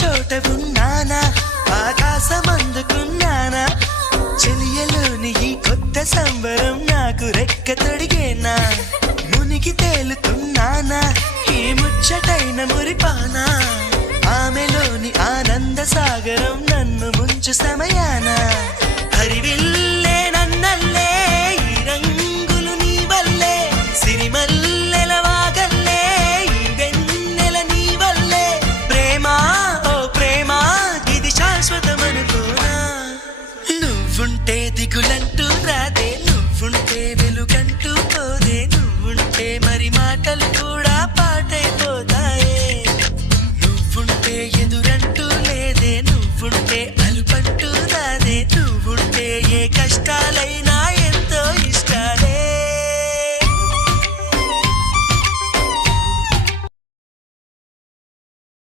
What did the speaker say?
చోట ఉన్నానా ఆకాశం అందుకున్నానా చెలియలోని ఈ కొత్త సంబరం నాకు రెక్క తొడిగేనా మునిగి తేలుతున్నానా ఈ ముచ్చటైన మురిపానా ఆమెలోని ఆనంద సాగరం నన్ను ముంచు సమయం దిగులంటూ రాదే నువ్వుంటే వెలుగంటూ పోదే నువ్వుంటే మరి మాటలు కూడా పాటైపోతాయే నువ్వుంటే ఎదురంటూ లేదే నువ్వుంటే అలుపంటూ రాదే నువ్వుంటే ఏ కష్టాలై